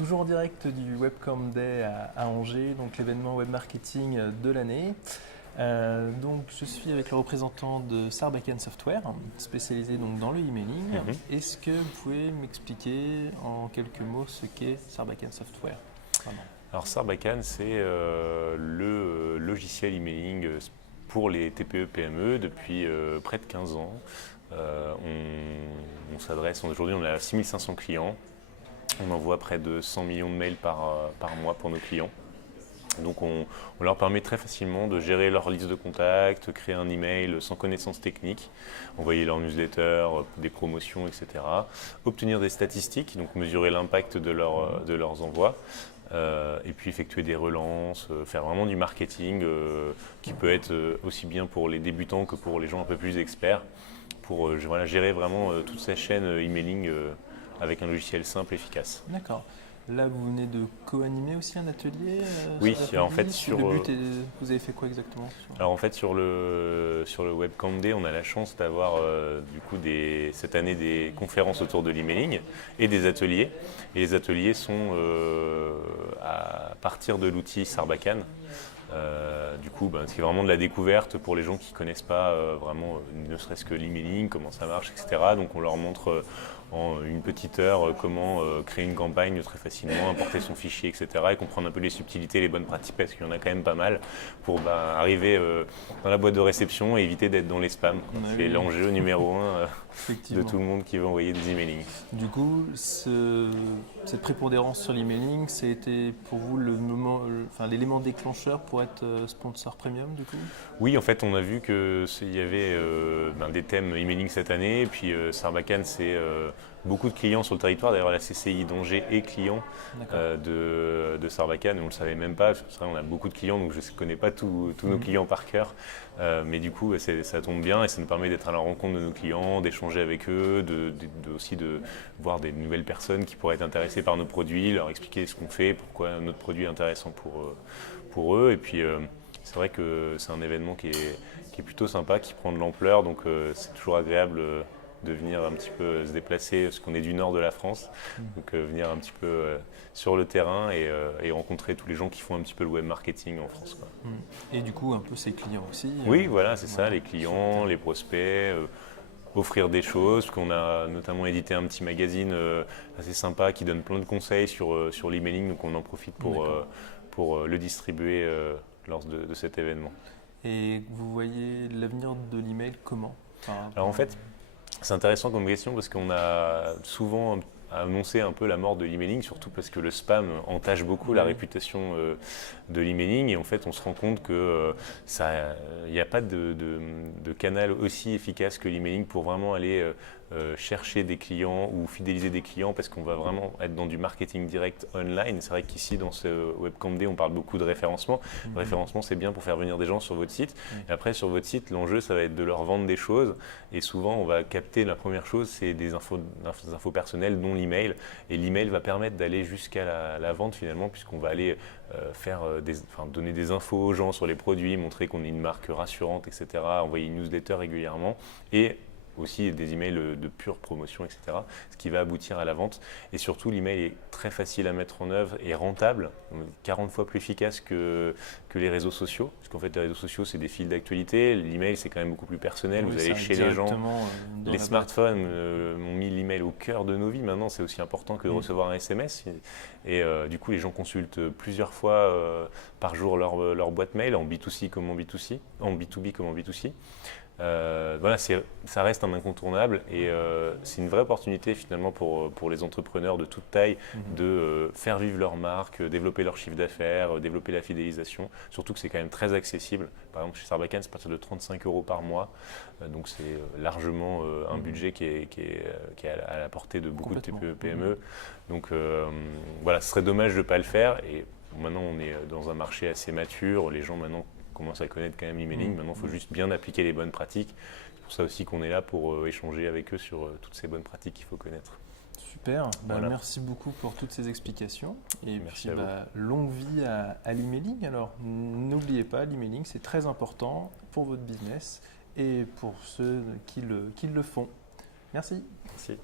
Toujours en direct du Webcom Day à Angers, donc l'événement web marketing de l'année. Donc je suis avec le représentant de Sarbacane Software, spécialisé donc dans le emailing. Est-ce que vous pouvez m'expliquer en quelques mots ce qu'est Sarbacane Software? Vraiment. Alors Sarbacane, c'est le logiciel emailing pour les TPE-PME depuis près de 15 ans. On s'adresse, aujourd'hui on a 6500 clients. On envoie près de 100 millions de mails par mois pour nos clients. Donc on leur permet très facilement de gérer leur liste de contacts, créer un email sans connaissance technique, envoyer leur newsletter, des promotions, etc. Obtenir des statistiques, donc mesurer l'impact de leurs envois. Et puis effectuer des relances, faire vraiment du marketing qui peut être aussi bien pour les débutants que pour les gens un peu plus experts, pour gérer vraiment toute sa chaîne emailing avec un logiciel simple et efficace. D'accord. Là, vous venez de co-animer aussi un atelier Oui, en fait, vous avez fait quoi exactement Alors en fait, sur le Webcam Day, on a la chance d'avoir cette année des conférences autour de l'emailing et des ateliers. Et les ateliers sont à partir de l'outil Sarbacane. C'est vraiment de la découverte pour les gens qui ne connaissent pas vraiment, ne serait-ce que l'emailing, comment ça marche, etc. Donc on leur montre en une petite heure comment créer une campagne très facilement, importer son fichier, etc. et comprendre un peu les subtilités, les bonnes pratiques, parce qu'il y en a quand même pas mal, pour arriver dans la boîte de réception et éviter d'être dans les spams. C'est l'enjeu numéro un de tout le monde qui veut envoyer des emailings. Du coup, cette prépondérance sur l'emailing, c'était pour vous l'élément déclencheur pour être sponsor premium du coup? Oui, en fait, on a vu qu'il y avait des thèmes emailing cette année, et puis Sarbacane, c'est beaucoup de clients sur le territoire. D'ailleurs, la CCI d'Angers est client de Sarbacane, et on ne le savait même pas, parce que on a beaucoup de clients, donc je ne connais pas tous nos clients par cœur, mais du coup, ça tombe bien, et ça nous permet d'être à la rencontre de nos clients, d'échanger avec eux, aussi de voir des nouvelles personnes qui pourraient être intéressées par nos produits, leur expliquer ce qu'on fait, pourquoi notre produit est intéressant pour eux, et puis c'est vrai que c'est un événement qui est plutôt sympa, qui prend de l'ampleur, donc c'est toujours agréable de venir un petit peu se déplacer, parce qu'on est du nord de la France, donc venir un petit peu sur le terrain et rencontrer tous les gens qui font un petit peu le web marketing en France, quoi. Et du coup, un peu ses clients aussi. Oui, voilà, c'est ça, les clients, les prospects, offrir des choses, parce qu'on a notamment édité un petit magazine assez sympa qui donne plein de conseils sur l'emailing, donc on en profite pour le distribuer lors de cet événement. Et vous voyez l'avenir de l'email comment? Alors en fait, c'est intéressant comme question parce qu'on a souvent annoncé un peu la mort de l'emailing, surtout parce que le spam entache beaucoup la réputation de l'emailing, et en fait on se rend compte que il n'y a pas de canal aussi efficace que l'emailing pour vraiment aller chercher des clients ou fidéliser des clients, parce qu'on va vraiment être dans du marketing direct online. C'est vrai qu'ici dans ce Webcam Day on parle beaucoup de référencement. Le référencement, c'est bien pour faire venir des gens sur votre site, et après sur votre site l'enjeu ça va être de leur vendre des choses, et souvent on va capter la première chose, c'est des infos personnelles dont l'email, et l'email va permettre d'aller jusqu'à la vente finalement, puisqu'on va aller donner des infos aux gens sur les produits, montrer qu'on est une marque rassurante, etc., envoyer une newsletter régulièrement, et aussi des emails de pure promotion, etc., ce qui va aboutir à la vente. Et surtout, l'email est très facile à mettre en œuvre et rentable, 40 fois plus efficace que les réseaux sociaux, parce qu'en fait les réseaux sociaux c'est des fils d'actualité, l'email c'est quand même beaucoup plus personnel, vous allez chez les gens. Les smartphones ont mis l'email au cœur de nos vies maintenant, c'est aussi important que de recevoir un SMS, et du coup les gens consultent plusieurs fois par jour leur boîte mail, en B2C comme en B2C, en B2B comme en B2C. Ça reste un incontournable, et c'est une vraie opportunité finalement pour les entrepreneurs de toute taille de faire vivre leur marque, développer leur chiffre d'affaires, développer la fidélisation, surtout que c'est quand même très accessible. Par exemple chez Sarbacane, c'est à partir de 35 € par mois, donc c'est largement un budget qui est à la portée de beaucoup de TPE, PME. Donc ce serait dommage de ne pas le faire, et maintenant on est dans un marché assez mature, les gens maintenant commence à connaître quand même l'emailing. Maintenant, il faut juste bien appliquer les bonnes pratiques. C'est pour ça aussi qu'on est là pour échanger avec eux sur toutes ces bonnes pratiques qu'il faut connaître. Super, merci beaucoup pour toutes ces explications. Et merci puis, longue vie à l'emailing. Alors, n'oubliez pas, l'emailing, c'est très important pour votre business et pour ceux qui le font. Merci. Merci.